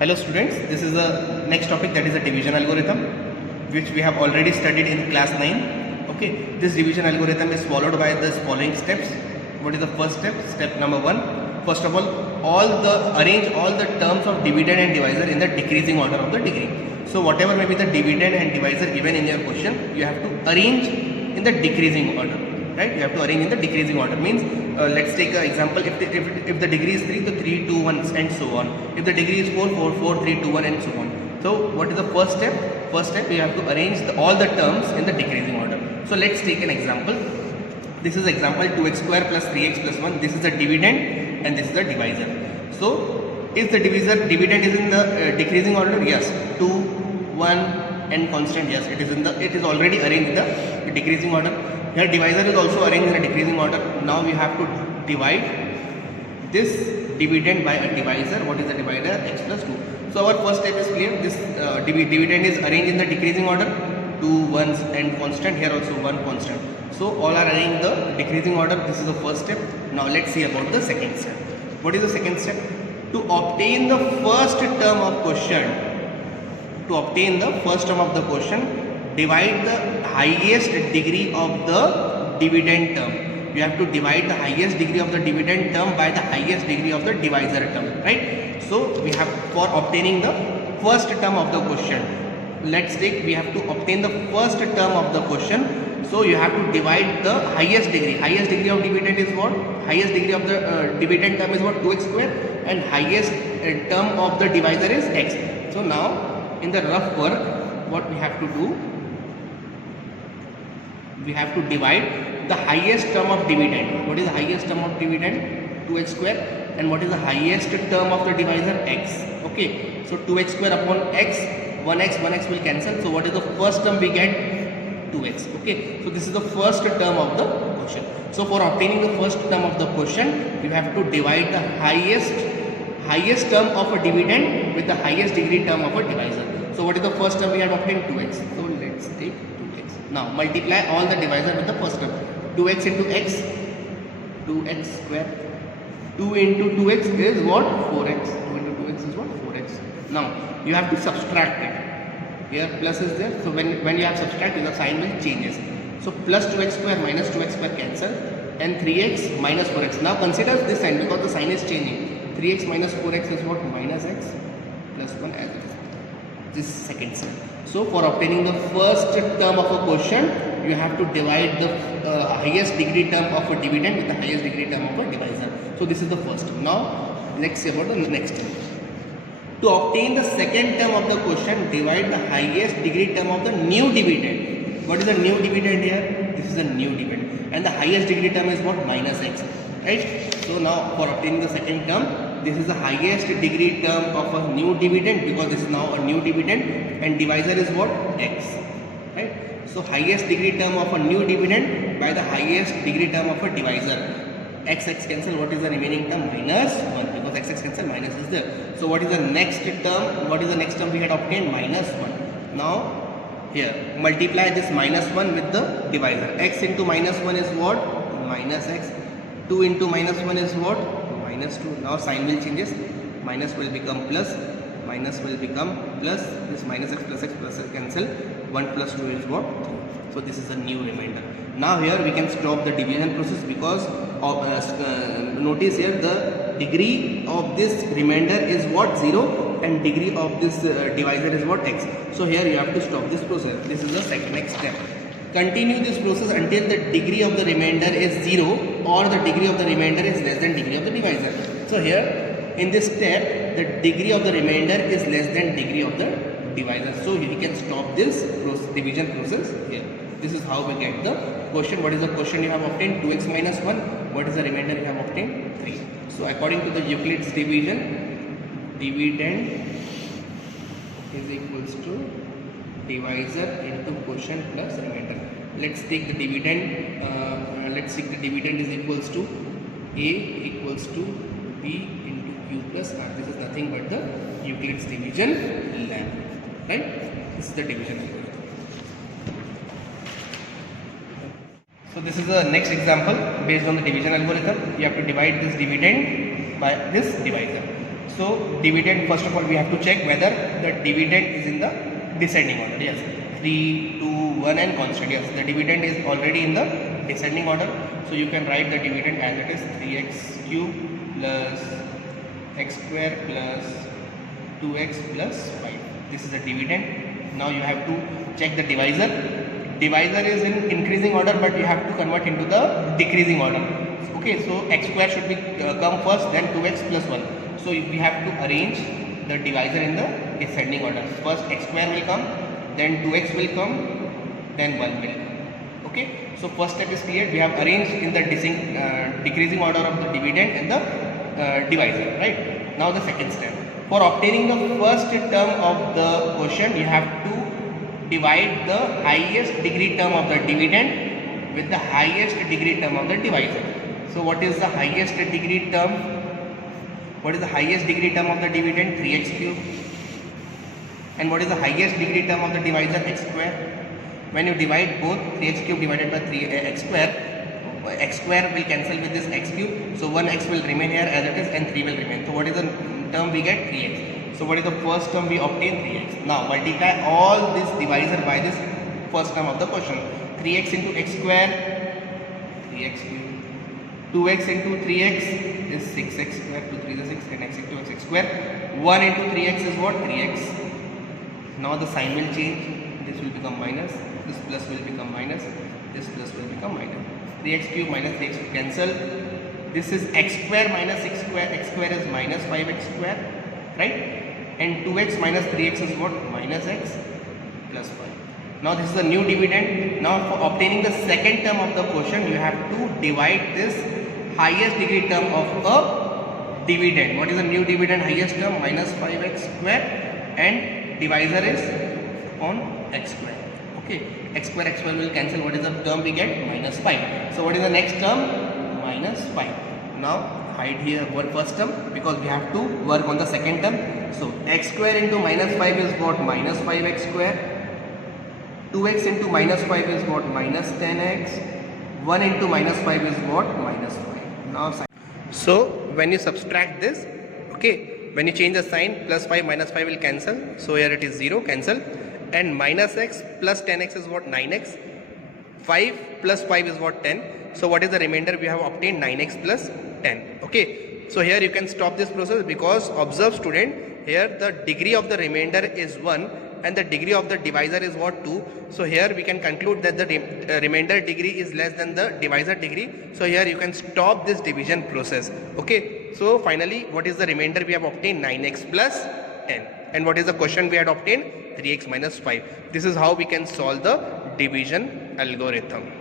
Hello students, this is the next topic, that is a division algorithm, which we have already studied in class 9. Okay, this division algorithm is followed by the following steps. What is the first step? Step number 1. First of all arrange all the terms of dividend and divisor in the decreasing order of the degree. So whatever may be the dividend and divisor given in your question, you have to arrange in the decreasing order. Right, you have to arrange in the decreasing order. Means let's take an example. If the degree is 3, the 3, 2, 1 and so on. If the degree is 4, 4, 4, 3, 2, 1 and so on. So what is the first step? First step, you have to arrange all the terms in the decreasing order. So let's take an example. This is example 2x square plus 3x plus 1. This is the dividend and this is the divisor. So if the dividend is in the decreasing order, yes, 2, 1 and constant, yes, it is already arranged in the decreasing order. Here divisor is also arranged in a decreasing order. Now we have to divide this dividend by a divisor. What is the divider? X plus 2. So our first step is clear. This dividend is arranged in the decreasing order. 2 1s and constant. Here also 1 constant. So all are arranged in the decreasing order. This is the first step. Now let's see about the second step. What is the second step? To obtain the first term of question. To obtain the first term of the question, divide the highest degree of the dividend term. You have to divide the highest degree of the dividend term by the highest degree of the divisor term, right? So we have, for obtaining the first term of the question, let's take, we have to obtain the first term of the question. So you have to divide the highest degree. Highest degree of dividend is what? Highest degree of the dividend term is what? 2x square, and highest term of the divisor is x. So now in the rough work, what we have to do, we have to divide the highest term of dividend. What is the highest term of dividend? 2x square. And what is the highest term of the divisor? X. Okay, so 2x square upon x, 1x will cancel. So what is the first term we get? 2x. Okay, so this is the first term of the question. So for obtaining the first term of the question, you have to divide the highest term of a dividend with the highest degree term of a divisor. So what is the first term we have obtained? 2x. So let's take 2x. Now multiply all the divisor with the first term. 2x into x, 2x square. 2 into 2x is what? 4x. 2 into 2x is what? 4x. Now you have to subtract it. Here plus is there. So when you have subtracted, the sign will changes. So plus 2x square minus 2x square cancel, and 3x minus 4x. Now consider this sign because the sign is changing. 3x minus 4x is what? Minus x plus 1 as it is. This second step. So for obtaining the first term of a question, you have to divide the highest degree term of a dividend with the highest degree term of a divisor. So this is the first term. Now let's see about the next term. To obtain the second term of the question, divide the highest degree term of the new dividend. What is the new dividend here? This is the new dividend, and the highest degree term is what? Minus x, right? So now for obtaining the second term, this is the highest degree term of a new dividend, because this is now a new dividend, and divisor is what? X, right? So highest degree term of a new dividend by the highest degree term of a divisor. X cancel. What is the remaining term? Minus 1, because x cancel, minus is there. So what is the next term? What is the next term we had obtained? Minus 1. Now here multiply this minus 1 with the divisor. X into minus 1 is what? Minus x. 2 into minus 1 is what? Minus 2. Now sign will changes. Minus will become plus, minus will become plus. This minus x plus cancel. 1 plus 2 is what? 3. So this is a new remainder. Now here we can stop the division process, because notice here the degree of this remainder is what? 0, and degree of this divisor is what? X. So here you have to stop this process. This is the next step. Continue this process until the degree of the remainder is 0, or the degree of the remainder is less than degree of the divisor. So here in this step, the degree of the remainder is less than degree of the divisor. So we can stop this division process here. This is how we get the question. What is the question you have obtained? 2x minus 1. What is the remainder you have obtained? 3. So according to the Euclid's division, dividend is equals to divisor into quotient plus remainder. Let's take the dividend. Let's take the dividend is equals to a equals to b into q plus r. This is nothing but the Euclid's division lamp, right? This is the division algorithm. So this is the next example based on the division algorithm. You have to divide this dividend by this divisor. So dividend, first of all we have to check whether the dividend is in the descending order. Yes, 3, 2, 1 and constant. Yes, the dividend is already in the descending order. So you can write the dividend as it is 3x cube plus x square plus 2x plus 5. This is the dividend. Now you have to check the divisor. Divisor is in increasing order, but you have to convert into the decreasing order. Okay, so x square should be come first, then 2x plus 1. So we have to arrange the divisor in the descending order. First x square will come, then 2x will come, then 1 will come. Okay, so first step is clear. We have arranged in the decreasing order of the dividend and the divisor, right? Now the second step. For obtaining the first term of the quotient, you have to divide the highest degree term of the dividend with the highest degree term of the divisor. So what is the highest degree term? What is the highest degree term of the dividend? 3x cube. And what is the highest degree term of the divisor? X square. When you divide both, 3x cube divided by 3x square will cancel with this x cube. So 1x will remain here as it is and 3 will remain. So what is the term we get? 3x. So what is the first term we obtain? 3x. Now multiply all this divisor by this first term of the question. 3x into x square, 3x cube. 2x into 3x is 6x square, 2 3 is 6 and x into x square. 1 into 3x is what? 3x. Now the sign will change. This will become minus, this plus will become minus, this plus will become minus. 3x cube minus 3x cube cancel. This is x square minus x square is minus 5x square, right? And 2x minus 3x is what? Minus x plus 5. Now this is the new dividend. Now for obtaining the second term of the quotient, you have to divide this highest degree term of a dividend. What is the new dividend? Highest term minus 5x square and divisor is on x square. Okay, x square will cancel. What is the term we get? Minus 5. So what is the next term? Minus 5. Now hide here one first term because we have to work on the second term. So x square into minus 5 is what? Minus 5x square. 2x into minus 5 is what? Minus 10x. 1 into minus 5 is what? Minus 5. Now so when you subtract this, okay, when you change the sign, plus 5 minus 5 will cancel. So here it is 0, cancel. And minus x plus 10x is what? 9x. 5 plus 5 is what? 10. So what is the remainder? We have obtained 9x plus 10. Okay, so here you can stop this process because observe student, here the degree of the remainder is 1 and the degree of the divisor is what? 2. So here we can conclude that the remainder degree is less than the divisor degree. So here you can stop this division process. Okay, so finally what is the remainder? We have obtained 9x plus 10. And what is the question we had obtained? 3x minus 5. This is how we can solve the division algorithm.